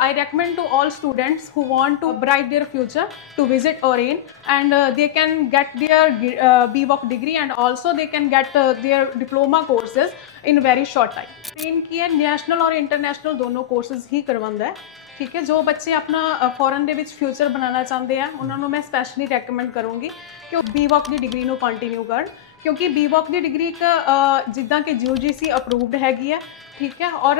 I recommend to all students who want to bright their future to visit Oren and uh, they can get their uh, BVOC degree and also they can get uh, their diploma courses in very short time. Oren ਕੀ ਹੈ national ਔਰ international ਦੋਨੋਂ courses ਹੀ ਕਰਵਾਉਂਦਾ ਹੈ ਠੀਕ ਹੈ ਜੋ ਬੱਚੇ ਆਪਣਾ ਫੋਰਨ ਦੇ ਵਿੱਚ ਫਿਊਚਰ ਬਣਾਉਣਾ ਚਾਹੁੰਦੇ ਆ ਉਹਨਾਂ ਨੂੰ ਮੈਂ ਸਪੈਸ਼ਲੀ ਰეკਮੈਂਡ ਕਰੂੰਗੀ ਕਿ ਉਹ BVOC ਦੀ ਡਿਗਰੀ ਨੂੰ ਕੰਟੀਨਿਊ ਕਰਨ ਕਿਉਂਕਿ BVOC ਦੀ ਡਿਗਰੀ ਇੱਕ ਅ, ਜਿੱਦਾਂ ਕਿ UGC ਅਪਰੂਵਡ ਹੈਗੀ ਹੈ ਠੀਕ ਹੈ ਔਰ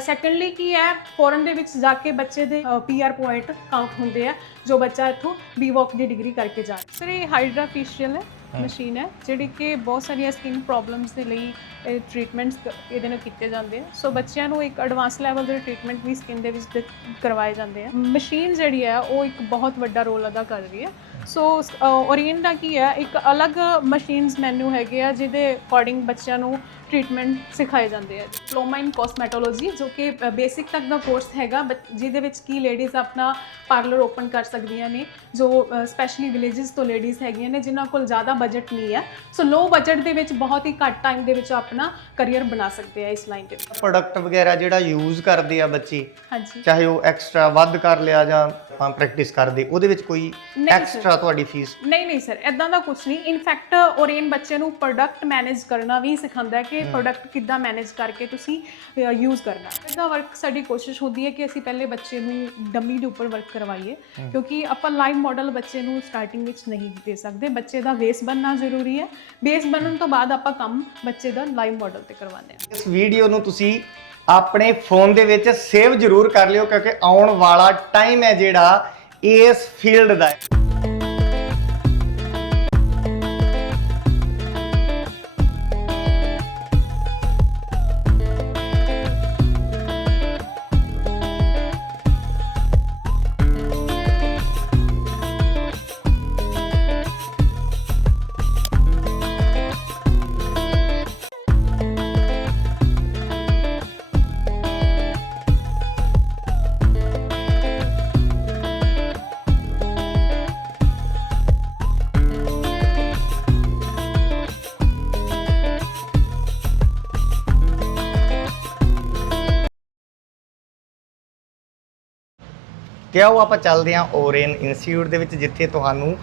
ਸੈਕੰਡਲੀ ਕੀ ਹੈ ਫੋਰਨ ਦੇ ਵਿੱਚ ਜਾ ਕੇ ਬੱਚੇ ਦੇ ਪੀਆਰ ਪੁਆਇੰਟ ਕਾਊਂਟ ਹੁੰਦੇ ਆ ਜੋ ਬੱਚਾ ਇੱਥੋਂ BVOC ਦੀ ਡਿਗਰੀ ਕਰਕੇ ਜਾ ਸਰ ਇਹ ਹਾਈਡਰਾ ਫੇਸ਼ੀਅਲ ਹੈ। ਮਸ਼ੀਨ ਹੈ, ਜਿਹੜੀ ਕਿ ਬਹੁਤ ਸਾਰੀਆਂ ਸਕਿਨ ਪ੍ਰੋਬਲਮਸ ਦੇ ਲਈ ਟ੍ਰੀਟਮੈਂਟਸ ਇਹਦੇ ਨਾਲ ਕੀਤੇ ਜਾਂਦੇ ਆ। ਸੋ ਬੱਚਿਆਂ ਨੂੰ ਇੱਕ ਐਡਵਾਂਸ ਲੈਵਲ ਦੇ ਟ੍ਰੀਟਮੈਂਟ ਵੀ ਸਕਿਨ ਦੇ ਵਿੱਚ ਦਿੱਤ- ਕਰਵਾਏ ਜਾਂਦੇ ਆ। ਮਸ਼ੀਨ ਜਿਹੜੀ ਹੈ, ਉਹ ਇੱਕ ਬਹੁਤ ਵੱਡਾ ਰੋਲ ਅਦਾ ਕਰ ਰਹੀ ਹੈ। ਸੋ ਓਰੀਐਨ ਦਾ ਕੀ ਹੈ, ਇੱਕ ਅਲੱਗ ਮਸ਼ੀਨਸ ਮੈਨੂ ਹੈਗੇ ਆ, ਜਿਹਦੇ ਅਕੋਰਡਿੰਗ ਬੱਚਿਆਂ ਨੂੰ ਟ੍ਰੀਟਮੈਂਟ ਸਿਖਾਏ ਜਾਂਦੇ ਆ। ਡਿਪਲੋਮਾ ਇਨ ਕਾਸਮੈਟੋਲੋਜੀ ਜੋ ਕਿ ਬੇਸਿਕ ਤੱਕ ਦਾ ਕੋਰਸ ਹੈਗਾ ਜਿਹਦੇ ਵਿੱਚ ਕੀ ਲੇਡੀਜ਼ ਆਪਣਾ ਪਾਰਲਰ ਓਪਨ ਕਰ ਸਕਦੀਆਂ ਨੇ ਜੋ ਸਪੈਸ਼ਲੀ ਵਿਲੇजेस ਤੋਂ ਲੇਡੀਜ਼ ਹੈਗੀਆਂ ਨੇ ਜਿਨ੍ਹਾਂ ਕੋਲ ਜ਼ਿਆਦਾ ਬਜਟ ਨਹੀਂ ਹੈ। ਸੋ ਲੋ ਬਜਟ ਦੇ ਵਿੱਚ ਬਹੁਤ ਹੀ ਘੱਟ ਟਾਈਮ ਦੇ ਵਿੱਚ ਆਪਣਾ ਕੈਰੀਅਰ ਬਣਾ ਸਕਦੇ ਆ ਇਸ ਲਾਈਨ ਦੇ ਵਿੱਚ। ਪ੍ਰੋਡਕਟ ਵਗੈਰਾ ਜਿਹੜਾ ਯੂਜ਼ ਕਰਦੇ ਆ ਬੱਚੇ ਹਾਂਜੀ। ਚਾਹੇ ਉਹ ਐਕਸਟਰਾ ਵੱਧ ਕਰ ਲਿਆ ਜਾਂ ਆਪਾਂ ਪ੍ਰੈਕਟਿਸ ਕਰਦੇ ਉਹਦੇ ਵਿੱਚ ਕੋਈ। ਐਕਸਟਰਾ ਤੁਹਾਡੀ ਫੀਸ ਨਹੀਂ ਨਹੀਂ ਸਰ ਇਦਾਂ ਦਾ ਕੁਝ ਨਹੀਂ। ਇਨਫੈਕਟ ਓਰੀਐਨ ਬੱਚੇ ਨੂੰ ਪ੍ਰੋਡਕਟ ਮੈਨੇਜ ਕਰਨਾ ਵੀ ਸਿਖਾਉਂਦਾ ਹੈ ਕਿ ਪ੍ਰੋਡਕਟ ਕਿੱਦਾਂ ਮੈਨੇਜ ਕਰਕੇ ਤੁਸੀਂ ਯੂਜ਼ ਕਰਨਾ। ਇਹਦਾ ਵਰਕ ਸਾਡੀ ਕੋਸ਼ਿਸ਼ ਹੁੰਦੀ ਹੈ ਕਿ ਅਸੀਂ ਪਹਿਲੇ ਬੱਚੇ ਨੂੰ ਡੰਮੀ ਦੇ ਉੱਪਰ ਵਰਕ ਕਰਵਾਈਏ ਕਿਉਂਕਿ ਆਪਾਂ ਲਾਈਵ ਮਾਡਲ ਬੱਚੇ ਨੂੰ ਸਟਾਰਟਿੰਗ ਵਿੱਚ ਨਹੀਂ ਦੇ ਸਕਦੇ। ਬੱਚੇ ਦਾ ਬੇਸ ਬਣਨਾ ਜ਼ਰੂਰੀ ਹੈ। ਬੇਸ ਬਣਨ ਤੋਂ ਬਾਅਦ ਆਪਾਂ ਕੰਮ ਬੱਚੇ ਦਾ ਲਾਈਵ ਮਾਡਲ ਤੇ ਕਰਵਾਉਂਦੇ ਹਾਂ। ਇਸ ਵੀਡੀਓ ਨੂੰ ਤੁਸੀਂ ਆਪਣੇ ਫੋਨ ਦੇ ਵਿੱਚ ਸੇਵ ਜ਼ਰੂਰ ਕਰ ਲਿਓ ਕਿਉਂਕਿ ਆਉਣ ਵਾਲਾ ਟਾਈਮ ਹੈ ਜਿਹੜਾ ਇਸ ਫੀਲਡ ਦਾ। ਹੈ ਤੇ ਆਓ ਆਪਾਂ ਚੱਲਦੇ ਹਾਂ ਓਰੀਅਨ ਇੰਸਟੀਚਿਊਟ ਦੇ ਵਿੱਚ, ਜਿੱਥੇ ਤੁਹਾਨੂੰ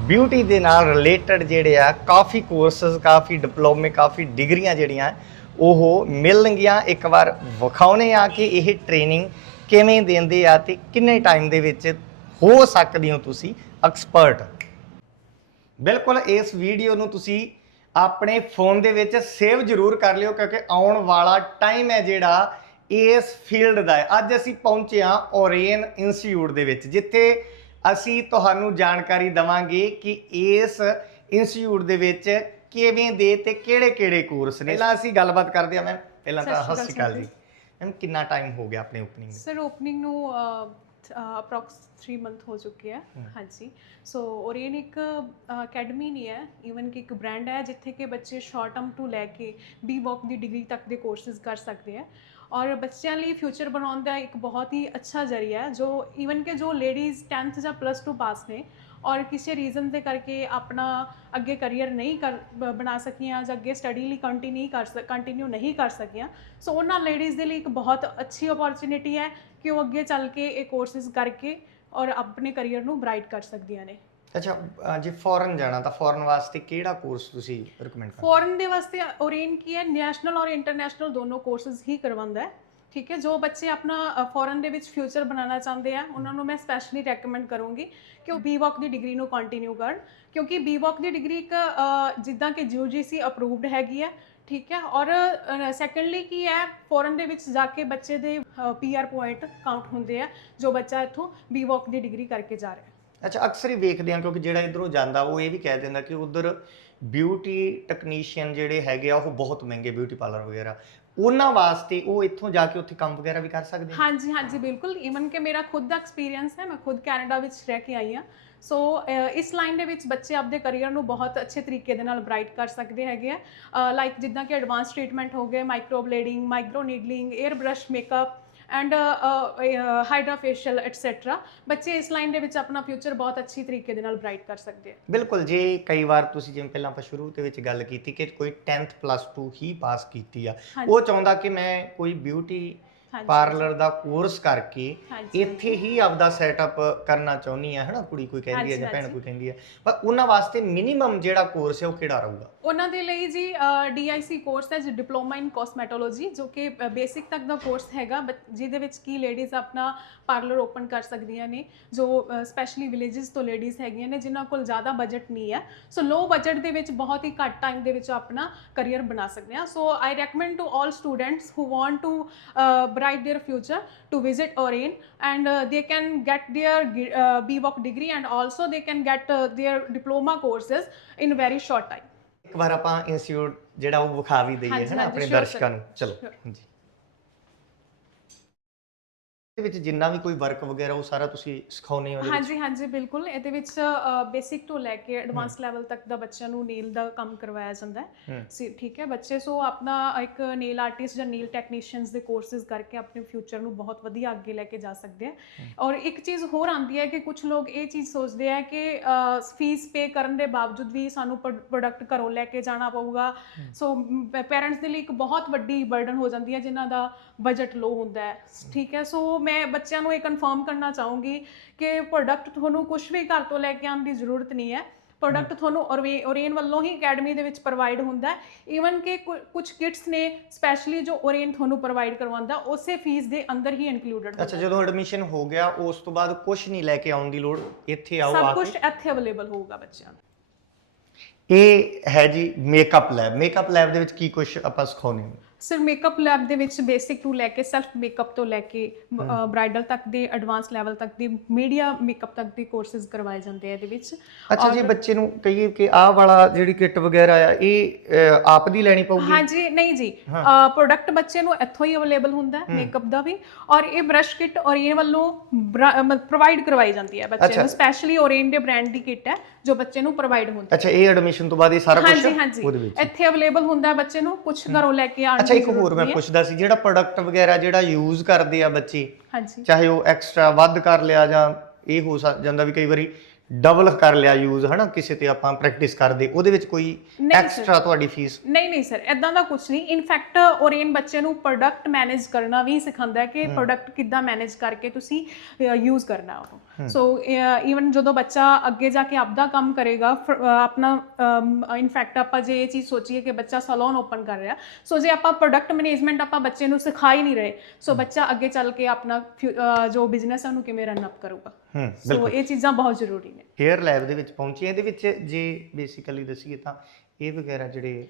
ਬਿਊਟੀ ਦੇ ਨਾਲ ਰਿਲੇਟਡ ਜਿਹੜੇ ਆ, ਕਾਫੀ ਕੋਰਸਸ ਕਾਫੀ ਡਿਪਲੋਮੇ ਕਾਫੀ ਡਿਗਰੀਆਂ ਜਿਹੜੀਆਂ, ਉਹ ਮਿਲਣਗੀਆਂ। ਇੱਕ ਵਾਰ ਵਿਖਾਉਣੇ ਆ ਕਿ ਇਹ ਟ੍ਰੇਨਿੰਗ ਕਿਵੇਂ ਦਿੰਦੇ ਆ ਤੇ ਕਿੰਨੇ ਟਾਈਮ ਦੇ ਵਿੱਚ ਹੋ ਸਕਦੇ ਹੋ ਤੁਸੀਂ ਐਕਸਪਰਟ ਬਿਲਕੁਲ, ਇਸ ਵੀਡੀਓ ਨੂੰ ਤੁਸੀਂ ਆਪਣੇ ਫੋਨ ਦੇ ਵਿੱਚ ਸੇਵ ਜ਼ਰੂਰ ਕਰ ਲਿਓ, ਕਿਉਂਕਿ ਆਉਣ ਵਾਲਾ ਟਾਈਮ ਹੈ ਜਿਹੜਾ ਇਸ ਫੀਲਡ ਦਾ ਹੈ। ਅੱਜ ਅਸੀਂ ਪਹੁੰਚੇ ਹਾਂ ਓਰੀਅਨ ਇੰਸਟੀਚਿਊਟ ਦੇ ਵਿੱਚ ਜਿੱਥੇ ਅਸੀਂ ਤੁਹਾਨੂੰ ਜਾਣਕਾਰੀ ਦਵਾਂਗੇ ਕਿ ਇਸ ਇੰਸਟੀਚਿਊਟ ਦੇ ਵਿੱਚ ਕਿਵੇਂ ਦੇ ਤੇ ਕਿਹੜੇ-ਕਿਹੜੇ ਕੋਰਸ ਨੇ। ਪਹਿਲਾਂ ਅਸੀਂ ਗੱਲਬਾਤ ਕਰਦੇ ਹਾਂ ਮੈਮ ਪਹਿਲਾਂ ਤਾਂ ਸਤਿ ਸ਼੍ਰੀ ਅਕਾਲ ਜੀ। ਮੈਮ ਕਿੰਨਾ ਟਾਈਮ ਹੋ ਗਿਆ ਆਪਣੇ ਓਪਨਿੰਗ ਸਰ ਓਪਨਿੰਗ ਨੂੰ ਅਪਰੋਕਸ 3 ਮੰਥ ਹੋ ਚੁੱਕੇ ਆ। ਹਾਂਜੀ। ਸੋ ਓਰੀਅਨ ਇੱਕ ਅਕੈਡਮੀ ਨਹੀਂ ਹੈ। ਈਵਨ ਕਿ ਇੱਕ ਬ੍ਰਾਂਡ ਹੈ ਜਿੱਥੇ ਕਿ ਬੱਚੇ ਸ਼ਾਰਟ ਟਰਮ ਤੋਂ ਲੈ ਕੇ ਬੀ ਵਰਕ ਦੀ ਡਿਗਰੀ ਤੱਕ ਦੇ ਕੋਰਸਸ ਕਰ ਸਕਦੇ ਆ। ਔਰ ਬੱਚਿਆਂ ਲਈ ਫਿਊਚਰ ਬਣਾਉਣ ਦਾ ਇੱਕ ਬਹੁਤ ਹੀ ਅੱਛਾ ਜ਼ਰੀਆ ਹੈ ਜੋ ਈਵਨ ਕਿ ਜੋ ਲੇਡੀਜ਼ 10th ਜਾਂ ਪਲੱਸ 2 ਪਾਸ ਨੇ ਔਰ ਕਿਸੇ ਰੀਜ਼ਨ ਦੇ ਕਰਕੇ ਆਪਣਾ ਅੱਗੇ ਕੈਰੀਅਰ ਨਹੀਂ ਕਰ ਬਣਾ ਸਕੀਆਂ ਜਾਂ ਅੱਗੇ ਸਟੱਡੀ ਲਈ ਕੰਟੀਨਿਊ ਕਰ ਸਕ ਕੰਟੀਨਿਊ ਨਹੀਂ ਕਰ ਸਕੀਆਂ ਸੋ ਉਹਨਾਂ ਲੇਡੀਜ਼ ਦੇ ਲਈ ਇੱਕ ਬਹੁਤ ਅੱਛੀ ਓਪਰਚ्युनिटी ਹੈ ਕਿ ਉਹ ਅੱਗੇ ਚੱਲ ਕੇ ਇਹ ਕੋਰਸਿਸ ਕਰਕੇ ਔਰ ਆਪਣੇ ਕੈਰੀਅਰ ਨੂੰ ਬ੍ਰਾਈਟ ਕਰ ਸਕਦੀਆਂ ਨੇ ਅੱਛਾ ਜੇ ਫੋਰਨ ਜਾਣਾ, ਤਾਂ ਫੋਰਨ ਵਾਸਤੇ ਕਿਹੜਾ ਕੋਰਸ ਤੁਸੀਂ ਰეკਮੈਂਡ ਕਰਦੇ? ਫੋਰਨ ਦੇ ਵਾਸਤੇ ਓਰੀਨ ਕੀ ਹੈ? ਨੈਸ਼ਨਲ ਔਰ ਇੰਟਰਨੈਸ਼ਨਲ ਦੋਨੋਂ ਕੋਰਸਸ ਹੀ ਕਰਵਾਉਂਦਾ ਹੈ, ਠੀਕ ਹੈ? ਜੋ ਬੱਚੇ ਆਪਣਾ ਫੋਰਨ ਦੇ ਵਿੱਚ ਫਿਊਚਰ ਬਣਾਉਣਾ ਚਾਹੁੰਦੇ ਆ, ਉਹਨਾਂ ਨੂੰ ਮੈਂ ਸਪੈਸ਼ਲੀ ਰეკਮੈਂਡ ਕਰੂੰਗੀ ਕਿ ਉਹ ਬੀਵੌਕ ਦੀ ਡਿਗਰੀ ਨੂੰ ਕੰਟੀਨਿਊ ਕਰਨ, ਕਿਉਂਕਿ ਬੀਵੌਕ ਦੀ ਡਿਗਰੀ ਇੱਕ ਜਿੱਦਾਂ ਕਿ ਯੂਜੀਸੀ ਅਪਰੂਵਡ ਹੈਗੀ ਹੈ, ਠੀਕ ਹੈ? ਔਰ ਸੈਕੰਡਲੀ ਕੀ ਹੈ? ਫੋਰਨ ਦੇ ਵਿੱਚ ਜਾ ਕੇ ਬੱਚੇ ਦੇ ਪੀਆਰ ਪੁਆਇੰਟ ਕਾਊਂਟ ਹੁੰਦੇ ਆ, ਜੋ ਬੱਚਾ ਇੱਥੋਂ ਬੀਵੌਕ ਦੀ ਡਿਗਰੀ ਕਰਕੇ ਜਾ ਰਿਹਾ ਅੱਛਾ, ਅਕਸਰ ਹੀ ਵੇਖਦੇ ਹਾਂ ਕਿਉਂਕਿ ਜਿਹੜਾ ਇਧਰੋਂ ਜਾਂਦਾ, ਉਹ ਇਹ ਵੀ ਕਹਿ ਦਿੰਦਾ ਕਿ ਉਧਰ ਬਿਊਟੀ ਟੈਕਨੀਸ਼ੀਅਨ ਜਿਹੜੇ ਹੈਗੇ ਆ, ਉਹ ਬਹੁਤ ਮਹਿੰਗੇ ਬਿਊਟੀ ਪਾਰਲਰ ਵਗੈਰਾ। ਉਹਨਾਂ ਵਾਸਤੇ ਉਹ ਇੱਥੋਂ ਜਾ ਕੇ ਉੱਥੇ ਕੰਮ ਵਗੈਰਾ ਵੀ ਕਰ ਸਕਦੇ ਆ? ਹਾਂਜੀ ਹਾਂਜੀ, ਬਿਲਕੁਲ। ਈਵਨ ਕਿ ਮੇਰਾ ਖੁਦ ਦਾ ਐਕਸਪੀਰੀਅੰਸ ਹੈ, ਮੈਂ ਖੁਦ ਕੈਨੇਡਾ ਵਿੱਚ ਰਹਿ ਕੇ ਆਈ ਹਾਂ। ਸੋ ਇਸ ਲਾਈਨ ਦੇ ਵਿੱਚ ਬੱਚੇ ਆਪਦੇ ਕੈਰੀਅਰ ਨੂੰ ਬਹੁਤ ਅੱਛੇ ਤਰੀਕੇ ਦੇ ਨਾਲ ਬ੍ਰਾਈਟ ਕਰ ਸਕਦੇ ਹੈਗੇ ਆ। ਲਾਈਕ ਜਿੱਦਾਂ ਕਿ ਐਡਵਾਂਸ ਟ੍ਰੀਟਮੈਂਟ ਹੋ ਗਏ micro blading micro needling air brush makeup and hydra facial etcetera ਬੱਚੇ ਇਸ ਲਾਈਨ ਦੇ ਵਿੱਚ ਆਪਣਾ ਫਿਊਚਰ ਬਹੁਤ ਅੱਛੀ ਤਰੀਕੇ ਦੇ ਨਾਲ ਬ੍ਰਾਈਟ ਕਰ ਸਕਦੇ ਆ ਬਿਲਕੁਲ ਜੇ ਕਈ ਵਾਰ ਤੁਸੀਂ ਜਿਵੇਂ ਪਹਿਲਾਂ ਆਪਾਂ ਸ਼ੁਰੂ ਦੇ ਵਿੱਚ ਗੱਲ ਕੀਤੀ ਕਿ ਕੋਈ 10th ਪਲੱਸ 2 ਹੀ ਪਾਸ ਕੀਤੀ ਆ। ਉਹ ਚਾਹੁੰਦਾ ਕਿ ਮੈਂ ਕੋਈ ਬਿਊਟੀ। ਪਾਰਲਰ ਦਾ ਕੋਰਸ ਕਰਕੇ ਇੱਥੇ ਹੀ ਆਪਦਾ ਸੈਟਅਪ ਕਰਨਾ ਚਾਹੁੰਦੀ ਆ ਹਨਾ? ਕੁੜੀ ਕੋਈ ਕਹਿੰਦੀ ਹੈ ਜਾਂ ਭੈਣ ਕੋਈ ਕਹਿੰਦੀ ਹੈ ਪਰ ਉਹਨਾਂ ਵਾਸਤੇ ਮਿਨੀਮਮ ਜਿਹੜਾ ਕੋਰਸ ਹੈ ਉਹ ਕਿਹੜਾ ਰਹੂਗਾ? ਉਹਨਾਂ ਦੇ ਲਈ ਜੀ ਡੀਆਈਸੀ ਕੋਰਸ ਹੈ ਜੀ ਡਿਪਲੋਮਾ ਇਨ ਕੋਸਮੈਟੋਲੋਜੀ ਜੋ ਕਿ ਬੇਸਿਕ ਤੱਕ ਦਾ ਕੋਰਸ ਹੈਗਾ ਜਿਹਦੇ ਵਿੱਚ ਕੀ ਲੇਡੀਜ਼ ਆਪਣਾ ਪਾਰਲਰ ਓਪਨ ਕਰ ਸਕਦੀਆਂ ਨੇ ਜੋ ਸਪੈਸ਼ਲੀ ਵਿਲੇजेस ਤੋਂ ਲੇਡੀਜ਼ ਹੈਗੀਆਂ ਨੇ ਜਿਨ੍ਹਾਂ ਕੋਲ ਜ਼ਿਆਦਾ ਬਜਟ ਨਹੀਂ ਹੈ। ਸੋ ਲੋ ਬਜਟ ਦੇ ਵਿੱਚ ਬਹੁਤ ਹੀ ਘੱਟ ਟਾਈਮ ਦੇ ਵਿੱਚ ਆਪਣਾ ਕਰੀਅਰ ਬਣਾ ਸਕਦੇ ਆ so I recommend to all students who want to bright their future to visit Oren and uh, they can get their uh, BVOC degree and also they can get uh, their diploma courses in very short time. ਇੱਕ ਵਾਰ ਆਪਾਂ institute ਜਿਹੜਾ ਉਹ ਵਿਖਾ ਵੀ ਦਈਏ ਹਾਂਜੀ, ਹਨਾ ਹਾਂਜੀ, ਆਪਣੇ sure, ਦਰਸ਼ਕਾਂ ਨੂੰ ਚਲੋ Sure. ਜੀ ਇਹਦੇ ਵਿੱਚ ਜਿੰਨਾ ਵੀ ਕੋਈ ਵਰਕ ਵਗੈਰਾ ਉਹ ਸਾਰਾ ਤੁਸੀਂ ਸਿਖਾਉਨੇ ਹੋ ਹਾਂਜੀ ਹਾਂਜੀ ਬਿਲਕੁਲ। ਇਹਦੇ ਵਿੱਚ ਬੇਸਿਕ ਤੋਂ ਲੈ ਕੇ ਐਡਵਾਂਸ ਲੈਵਲ ਤੱਕ ਦਾ ਬੱਚਿਆਂ ਨੂੰ ਨੀਲ ਦਾ ਕੰਮ ਕਰਵਾਇਆ ਜਾਂਦਾ ਹੈ। ਠੀਕ ਹੈ? ਬੱਚੇ ਸੋ ਆਪਣਾ ਇੱਕ ਨੀਲ ਆਰਟਿਸਟ ਜਾਂ ਨੀਲ ਟੈਕਨੀਸ਼ੀਅਨਸ ਦੇ ਕੋਰਸਿਸ ਕਰਕੇ ਆਪਣੇ ਫਿਊਚਰ ਨੂੰ ਬਹੁਤ ਵਧੀਆ ਅੱਗੇ ਲੈ ਕੇ ਜਾ ਸਕਦੇ ਆ ਔਰ ਇੱਕ ਚੀਜ਼ ਹੋਰ ਆਂਦੀ ਹੈ ਕਿ ਕੁਝ ਲੋਕ ਇਹ ਚੀਜ਼ ਸੋਚਦੇ ਆ ਕਿ ਫੀਸ ਪੇ ਕਰਨ ਦੇ ਬਾਵਜੂਦ ਵੀ ਸਾਨੂੰ ਪ੍ਰੋਡਕਟ ਘਰੋਂ ਲੈ ਕੇ ਜਾਣਾ ਪਊਗਾ। ਸੋ ਪੇਰੈਂਟਸ ਦੇ ਲਈ ਇੱਕ ਬਹੁਤ ਵੱਡੀ ਬਰਡਨ ਹੋ ਜਾਂਦੀ ਹੈ ਜਿਨ੍ਹਾਂ ਦਾ ਬਜਟ ਲੋ ਹੁੰਦਾ ਹੈ। ਠੀਕ ਹੈ? ਸੋ ਮੈਂ ਬੱਚਿਆਂ ਨੂੰ ਇਹ ਕਨਫਰਮ ਕਰਨਾ ਚਾਹੂੰਗੀ ਕਿ ਪ੍ਰੋਡਕਟ ਤੁਹਾਨੂੰ ਕੁਝ ਵੀ ਘਰ ਤੋਂ ਲੈ ਕੇ ਆਉਣ ਦੀ ਜ਼ਰੂਰਤ ਨਹੀਂ ਹੈ। ਪ੍ਰੋਡਕਟ ਤੁਹਾਨੂੰ ਓਰੇਨ ਵੱਲੋਂ ਹੀ ਅਕੈਡਮੀ ਦੇ ਵਿੱਚ ਪ੍ਰੋਵਾਈਡ ਹੁੰਦਾ ਹੈ। ਈਵਨ ਕਿ ਕੁਝ ਕਿਟਸ ਨੇ ਸਪੈਸ਼ਲੀ ਜੋ ਓਰੇਨ ਤੁਹਾਨੂੰ ਪ੍ਰੋਵਾਈਡ ਕਰਵਾਉਂਦਾ ਉਸੇ ਫੀਸ ਦੇ ਅੰਦਰ ਹੀ ਇਨਕਲੂਡਡ ਅੱਛਾ ਜਦੋਂ ਐਡਮਿਸ਼ਨ ਹੋ ਗਿਆ ਉਸ ਤੋਂ ਬਾਅਦ ਕੁਝ ਨਹੀਂ ਲੈ ਕੇ ਆਉਣ ਦੀ ਲੋੜ ਇੱਥੇ ਆਓ ਆ ਸਭ ਕੁਝ ਇੱਥੇ ਅਵੇਲੇਬਲ ਹੋਊਗਾ ਬੱਚਿਆਂ ਨੂੰ। ਇਹ ਹੈ ਜੀ ਮੇਕਅਪ ਲੈਬ ਮੇਕਅਪ ਲੈਬ ਦੇ ਵਿੱਚ ਕੀ ਕੁਝ ਆਪਾਂ ਸਿਖਾਉਨੇ ਹੋ? ਸਰ ਮੇਕਅਪ ਲੈਬ ਦੇ ਵਿੱਚ ਬੇਸਿਕ ਤੋਂ ਲੈ ਕੇ ਸੈਲਫ ਮੇਕਅਪ ਤੋਂ ਲੈ ਕੇ ਬ੍ਰਾਈਡਲ ਤੱਕ ਦੇ ਐਡਵਾਂਸ ਲੈਵਲ ਤੱਕ ਦੇ ਮੀਡੀਆ ਮੇਕਅਪ ਤੱਕ ਦੇ ਕੋਰਸਿਸ ਕਰਵਾਏ ਜਾਂਦੇ ਆ ਇਹਦੇ ਵਿੱਚ। ਅੱਛਾ ਜੀ ਬੱਚੇ ਨੂੰ ਕਹੀਏ ਕਿ ਆਹ ਵਾਲਾ ਜਿਹੜੀ ਕਿੱਟ ਵਗੈਰਾ ਆ ਇਹ ਆਪ ਦੀ ਲੈਣੀ ਪਊਗੀ? ਹਾਂਜੀ ਨਹੀਂ ਜੀ ਪ੍ਰੋਡਕਟ ਬੱਚੇ ਨੂੰ ਇੱਥੋਂ ਹੀ ਅਵੇਲੇਬਲ ਹੁੰਦਾ ਹੈ ਮੇਕਅਪ ਦਾ ਵੀ। ਔਰ ਇਹ ਬ੍ਰਸ਼ ਕਿਟ ਔਰੀਨ ਵੱਲੋਂ ਪ੍ਰੋਵਾਈਡ ਕਰਵਾਈ ਜਾਂਦੀ ਹੈ ਬੱਚੇ। ਨੂੰ ਸਪੈਸ਼ਲੀ ਔਰੀਨ ਦੇ ਬ੍ਰਾਂਡ ਦੀ ਕਿਟ ਹੈ ਜੋ ਬੱਚੇ ਨੂੰ ਪ੍ਰੋਵਾਈਡ ਹੁੰਦੀ ਅੱਛਾ ਇਹ ਐਡਮਿਸ਼ਨ ਤੋਂ ਬਾਅਦ ਇਹ ਸਾਰਾ ਹੈ ਕੁਝ ਹਾਂਜੀ ਹਾਂਜੀ। ਉਹਦੇ ਵਿੱਚ ਇੱਥੇ ਅਵੇਲੇਬਲ ਹੁੰਦਾ ਹੈ ਬੱਚੇ ਨੂੰ ਕੁਝ ਘਰੋਂ ਲੈ ਕੇ ਆਉਣ ਅੱਛਾ ਇੱਕ ਹੋਰ ਮੈਂ। ਪੁੱਛਦਾ ਸੀ ਜਿਹੜਾ ਪ੍ਰੋਡਕਟ ਵਗੈਰਾ ਜਿਹੜਾ ਯੂਜ਼ ਕਰਦੇ ਆ ਬੱਚੇ ਹਾਂਜੀ। ਚਾਹੇ ਉਹ ਐਕਸਟਰਾ ਵੱਧ ਕਰ ਲਿਆ ਜਾਂ ਇਹ ਹੋ ਸਕ- ਜਾਂਦਾ ਵੀ ਕਈ ਵਾਰੀ ਡਬਲ ਕਰ ਲਿਆ ਯੂਜ਼ ਹਨਾ ਕਿਸੇ ਤੇ ਆਪਾਂ ਪ੍ਰੈਕਟਿਸ ਕਰਦੇ ਉਹਦੇ ਵਿੱਚ ਕੋਈ ਨਹੀਂ sir। ਐਕਸਟਰਾ ਤੁਹਾਡੀ ਫੀਸ ਨਹੀਂ ਨਹੀਂ ਸਰ ਇਦਾਂ ਦਾ ਕੁਝ ਨਹੀਂ। ਇਨਫੈਕਟ ਓਰੀਨ ਬੱਚੇ ਨੂੰ ਪ੍ਰੋਡਕਟ ਮੈਨੇਜ ਕਰਨਾ ਵੀ ਸਿਖਾਉਂਦਾ ਹੈ ਕਿ ਪ੍ਰੋਡਕਟ ਕਿੱਦਾਂ ਮੈਨੇਜ ਕਰਕੇ ਤੁਸੀਂ ਯੂਜ਼ ਕਰਨਾ ਉਹ। ਸੋ ਇਵਨ ਜਦੋਂ ਬੱਚਾ ਅੱਗੇ ਜਾ ਕੇ ਆਪਦਾ ਕੰਮ ਕਰੇਗਾ ਆਪਣਾ ਇਨਫੈਕਟ ਆਪਾਂ ਜੇ ਇਹ ਚੀਜ਼ ਸੋਚੀਏ ਕਿ ਬੱਚਾ ਸੈਲੂਨ ਓਪਨ ਕਰ ਰਿਹਾ ਸੋ ਜੇ ਆਪਾਂ ਪ੍ਰੋਡਕਟ ਮੈਨੇਜਮੈਂਟ ਆਪਾਂ ਬੱਚੇ ਨੂੰ ਸਿਖਾ ਹੀ ਨਹੀਂ ਰਹੇ ਸੋ ਬੱਚਾ ਅੱਗੇ ਚੱਲ ਕੇ ਆਪਣਾ ਜੋ ਬਿਜ਼ਨਸ ਹੈ ਉਹਨੂੰ ਕਿਵੇਂ ਰਨ ਅਪ ਕਰੂਗਾ। ਸੋ ਇਹ ਚੀਜ਼ਾਂ ਬਹੁਤ ਜ਼ਰੂਰੀ ਨੇ। ਹੇਅਰ ਲੈਬ ਦੇ ਵਿੱਚ ਪਹੁੰਚੇ ਇਹਦੇ ਵਿੱਚ ਜੇ ਬੇਸਿਕਲੀ ਦੱਸੀਏ ਤਾਂ ਇਹ ਵਗੈਰਾ ਜਿਹੜੇ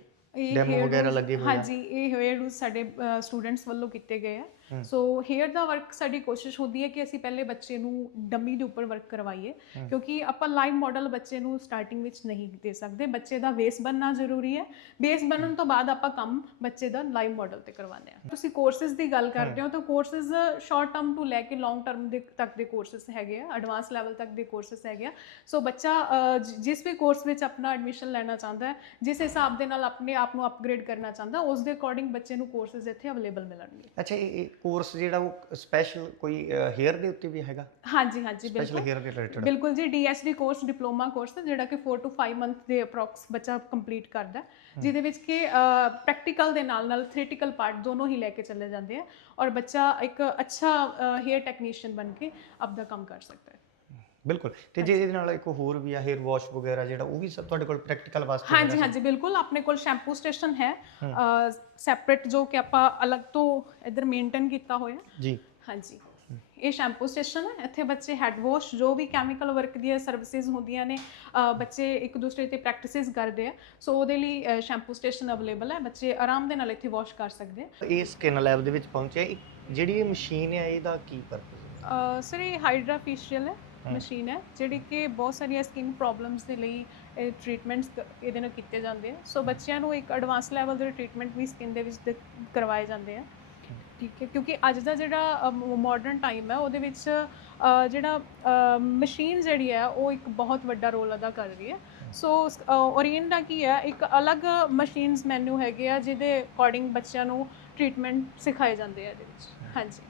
ਵਗੈਰਾ ਲੱਗੇ ਹੋਏ ਆ। ਹਾਂਜੀ ਇਹ ਹੇਅਰ ਸਾਡੇ ਸਟੂਡੈਂਟਸ ਵੱਲੋਂ ਕੀਤੇ ਗਏ ਆ। ਸੋ ਹੇਅਰ ਦਾ ਵਰਕ ਸਾਡੀ ਕੋਸ਼ਿਸ਼ ਹੁੰਦੀ ਹੈ ਕਿ ਅਸੀਂ ਪਹਿਲੇ ਬੱਚੇ ਨੂੰ ਡੰਮੀ ਦੇ ਉੱਪਰ ਵਰਕ ਕਰਵਾਈਏ ਕਿਉਂਕਿ ਆਪਾਂ ਲਾਈਵ ਮਾਡਲ ਬੱਚੇ ਨੂੰ ਸਟਾਰਟਿੰਗ ਵਿੱਚ ਨਹੀਂ ਦੇ ਸਕਦੇ। ਬੱਚੇ ਦਾ ਬੇਸ ਬਣਨਾ ਜ਼ਰੂਰੀ ਹੈ। ਬੇਸ ਬਣਨ ਤੋਂ ਬਾਅਦ ਆਪਾਂ ਕੰਮ ਬੱਚੇ ਦਾ ਲਾਈਵ ਮਾਡਲ ਤੇ ਕਰਵਾਉਂਦੇ ਆ ਤੁਸੀਂ ਕੋਰਸਿਸ ਦੀ ਗੱਲ ਕਰਦੇ ਹੋ ਤਾਂ ਕੋਰਸਿਸ ਸ਼ਾਰਟ ਟਰਮ ਤੋਂ ਲੈ ਕੇ ਲੌਂਗ ਟਰਮ ਦੇ ਤੱਕ ਦੇ ਕੋਰਸਿਸ ਹੈਗੇ ਆ ਐਡਵਾਂਸ ਲੈਵਲ ਤੱਕ ਦੇ ਕੋਰਸਿਸ ਹੈਗੇ ਆ। ਸੋ ਬੱਚਾ ਜਿਸ ਵੀ ਕੋਰਸ ਵਿੱਚ ਆਪਣਾ ਐਡਮਿਸ਼ਨ ਲੈਣਾ ਚਾਹੁੰਦਾ ਹੈ ਜਿਸ ਹਿਸਾਬ ਦੇ ਨਾਲ ਆਪਣੇ ਆਪ ਨੂੰ ਅਪਗ੍ਰੇਡ ਕਰਨਾ ਚਾਹੁੰਦਾ ਉਸ ਦੇ ਅਕੋਰਡਿੰਗ ਬੱਚੇ ਨੂੰ ਕੋਰਸਿਸ ਇੱਥੇ ਅਵੇਲੇਬਲ ਮਿਲਣਗੇ। ਅੱਛਾ ਇਹ ਕੋਰਸ ਜਿਹੜਾ ਉਹ ਸਪੈਸ਼ਲ ਕੋਈ ਹੇਅਰ ਦੇ ਉੱਤੇ ਵੀ ਹੈਗਾ? ਹਾਂਜੀ ਹਾਂਜੀ ਸਪੈਸ਼ਲ ਬਿਲਕੁਲ। ਹੇਅਰ ਦੇ ਰਿਲੇਟਡ ਬਿਲਕੁਲ ਜੀ ਡੀਐਸਡੀ ਕੋਰਸ ਡਿਪਲੋਮਾ ਕੋਰਸ ਹੈ ਜਿਹੜਾ ਕਿ 4 ਤੋਂ 5 ਮੰਥ ਦੇ ਅਪਰੋਕਸ ਬੱਚਾ ਕੰਪਲੀਟ ਕਰਦਾ ਜਿਹਦੇ ਵਿੱਚ ਕਿ ਪ੍ਰੈਕਟੀਕਲ ਦੇ ਨਾਲ ਨਾਲ ਥਿਓਰੀਟੀਕਲ ਪਾਰਟ ਦੋਨੋਂ ਹੀ ਲੈ ਕੇ ਚੱਲੇ ਜਾਂਦੇ ਆ ਔਰ ਬੱਚਾ ਇੱਕ ਅੱਛਾ ਹੇਅਰ ਟੈਕਨੀਸ਼ੀਅਨ ਬਣ ਕੇ ਆਪਦਾ ਕੰਮ ਕਰ ਸਕਦਾ ਹੈ। ਬਿਲਕੁਲ। ਤੇ ਜੇ ਇਹਦੇ ਨਾਲ ਇੱਕ ਹੋਰ ਵੀ ਆ ਹੇਅਰ ਵਾਸ਼ ਵਗੈਰਾ ਜਿਹੜਾ ਉਹ ਵੀ ਸਭ ਤੁਹਾਡੇ ਕੋਲ ਪ੍ਰੈਕਟੀਕਲ ਵਾਸਤੇ ਹਾਂਜੀ ਹਾਂਜੀ ਬਿਲਕੁਲ ਆਪਣੇ ਕੋਲ ਸ਼ੈਂਪੂ ਸਟੇਸ਼ਨ ਹੈ। ਸੈਪਰੇਟ ਜੋ ਕਿ ਆਪਾਂ ਅਲੱਗ ਤੋਂ ਇਧਰ ਮੇਨਟੇਨ ਕੀਤਾ ਹੋਇਆ। ਜੀ। ਹਾਂਜੀ। ਇਹ ਸ਼ੈਂਪੂ ਸਟੇਸ਼ਨ ਹੈ। ਇੱਥੇ ਬੱਚੇ ਹੈਡ ਵਾਸ਼ ਜੋ ਵੀ ਕੈਮੀਕਲ ਵਰਕ ਦੀਆਂ ਸਰਵਿਸਿਜ਼ ਹੁੰਦੀਆਂ ਨੇ ਬੱਚੇ ਇੱਕ ਦੂਸਰੇ ਤੇ ਪ੍ਰੈਕਟਿਸਿਸ ਕਰਦੇ ਆ। ਸੋ ਉਹਦੇ ਲਈ ਸ਼ੈਂਪੂ ਸਟੇਸ਼ਨ ਅਵੇਲੇਬਲ ਹੈ। ਬੱਚੇ ਆਰਾਮ ਦੇ ਨਾਲ ਇੱਥੇ ਵਾਸ਼ ਕਰ ਸਕਦੇ ਆ। ਇਹ ਸਕਿਨ ਲੈਬ ਦੇ ਵਿੱਚ ਪਹੁੰਚਿਆ। ਜਿਹੜੀ ਇਹ ਮਸ਼ੀਨ ਹੈ ਇਹਦਾ ਕੀ ਪਰਪਸ ਹੈ? ਸਰ ਇਹ ਹਾਈਡਰਾ ਫੇਸ਼ੀਅਲ ਹੈ। ਮਸ਼ੀਨ ਹੈ ਜਿਹੜੀ ਕਿ ਬਹੁਤ ਸਾਰੀਆਂ ਸਕਿਨ ਪ੍ਰੋਬਲਮਸ ਦੇ ਲਈ ਇਹ ਟ੍ਰੀਟਮੈਂਟਸ ਇਹਦੇ ਨਾਲ ਕੀਤੇ ਜਾਂਦੇ ਆ। ਸੋ ਬੱਚਿਆਂ ਨੂੰ ਇੱਕ ਐਡਵਾਂਸ ਲੈਵਲ ਦੇ ਟ੍ਰੀਟਮੈਂਟ ਵੀ ਸਕਿਨ ਦੇ ਵਿੱਚ ਕਰਵਾਏ ਜਾਂਦੇ ਆ। ਠੀਕ ਹੈ ਕਿਉਂਕਿ ਅੱਜ ਦਾ ਜਿਹੜਾ ਮਾਡਰਨ ਟਾਈਮ ਹੈ ਉਹਦੇ ਵਿੱਚ ਜਿਹੜਾ ਮਸ਼ੀਨ ਜਿਹੜੀ ਹੈ ਉਹ ਇੱਕ ਬਹੁਤ ਵੱਡਾ ਰੋਲ ਅਦਾ ਕਰ ਰਹੀ ਹੈ। ਸੋ ਓਰੀਐਨ ਦਾ ਕੀ ਹੈ ਇੱਕ ਅਲੱਗ ਮਸ਼ੀਨਸ ਮੈਨੂ ਹੈਗੇ ਆ ਜਿਹਦੇ ਅਕੋਰਡਿੰਗ ਬੱਚਿਆਂ ਨੂੰ ਟ੍ਰੀਟਮੈਂਟ ਸਿਖਾਏ ਜਾਂਦੇ ਆ ਇਹਦੇ ਵਿੱਚ। ਹਾਂਜੀ।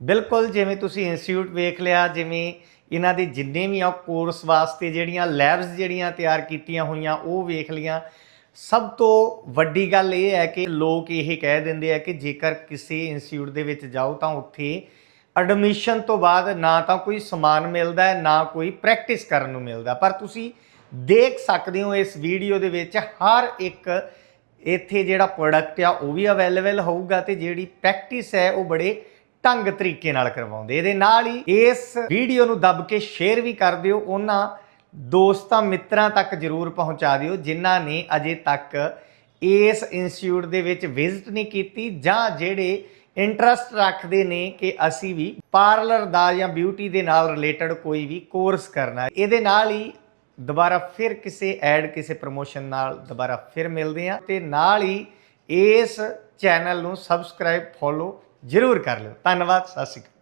ਬਿਲਕੁਲ ਜਿਵੇਂ ਤੁਸੀਂ ਇੰਸਟੀਚਿਊਟ ਵੇਖ ਲਿਆ ਜਿਵੇਂ ਇਹਨਾਂ ਦੇ ਜਿੰਨੇ ਵੀ ਆ ਕੋਰਸ ਵਾਸਤੇ ਜਿਹੜੀਆਂ ਲੈਬਸ ਜਿਹੜੀਆਂ ਤਿਆਰ ਕੀਤੀਆਂ ਹੋਈਆਂ, ਉਹ ਵੇਖ ਲੀਆਂ ਸਭ ਤੋਂ ਵੱਡੀ ਗੱਲ ਇਹ ਹੈ ਕਿ ਲੋਕ ਇਹ ਕਹਿ ਦਿੰਦੇ ਆ ਕਿ ਜੇਕਰ ਕਿਸੇ ਇੰਸਟੀਚਿਊਟ ਦੇ ਵਿੱਚ ਜਾਓ ਤਾਂ ਉੱਥੇ ਐਡਮਿਸ਼ਨ ਤੋਂ ਬਾਅਦ ਨਾ ਤਾਂ ਕੋਈ ਸਮਾਨ ਮਿਲਦਾ ਹੈ, ਨਾ ਕੋਈ ਪ੍ਰੈਕਟਿਸ ਕਰਨ ਨੂੰ ਮਿਲਦਾ। ਪਰ ਤੁਸੀਂ ਦੇਖ ਸਕਦੇ ਹੋ ਇਸ ਵੀਡੀਓ ਦੇ ਵਿੱਚ ਹਰ ਇੱਕ ਇੱਥੇ ਜਿਹੜਾ ਪ੍ਰੋਡਕਟ ਆ, ਉਹ ਵੀ ਅਵੇਲੇਬਲ ਹੋਊਗਾ ਤੇ ਜਿਹੜੀ ਪ੍ਰੈਕਟਿਸ ਹੈ, ਉਹ ਬੜੇ ਢੰਗ ਤਰੀਕੇ ਨਾਲ ਕਰਵਾਉਂਦੇ। ਇਹਦੇ ਨਾਲ ਹੀ ਇਸ ਵੀਡੀਓ ਨੂੰ ਦੱਬ ਕੇ ਸ਼ੇਅਰ ਵੀ ਕਰ ਦਿਓ। ਉਹਨਾਂ ਦੋਸਤਾਂ, ਮਿੱਤਰਾਂ ਤੱਕ ਜਰੂਰ ਪਹੁੰਚਾ ਦਿਓ, ਜਿਨ੍ਹਾਂ ਨੇ ਅਜੇ ਤੱਕ ਇਸ ਇੰਸਟੀਚਿਊਟ ਦੇ ਵਿੱਚ ਵਿਜ਼ਿਟ ਨਹੀਂ ਕੀਤੀ ਜਾਂ ਜਿਹੜੇ ਇੰਟਰਸਟ ਰੱਖਦੇ ਨੇ ਕਿ ਅਸੀਂ ਵੀ ਪਾਰਲਰ ਦਾ ਜਾਂ ਬਿਊਟੀ ਦੇ ਨਾਲ ਰਿਲੇਟਡ ਕੋਈ ਵੀ ਕੋਰਸ ਕਰਨਾ ਇਹਦੇ ਨਾਲ ਹੀ ਦੁਬਾਰਾ ਫਿਰ ਕਿਸੇ ਐਡ ਕਿਸੇ ਪ੍ਰੋਮੋਸ਼ਨ ਨਾਲ ਦੁਬਾਰਾ ਫਿਰ ਮਿਲਦੇ ਹਾਂ ਤੇ ਨਾਲ ਹੀ ਇਸ ਚੈਨਲ ਨੂੰ ਸਬਸਕ੍ਰਾਈਬ ਫੋਲੋ ਜ਼ਰੂਰ ਕਰ ਲਿਓ। ਧੰਨਵਾਦ ਸਤਿ ਸ਼੍ਰੀ ਅਕਾਲ।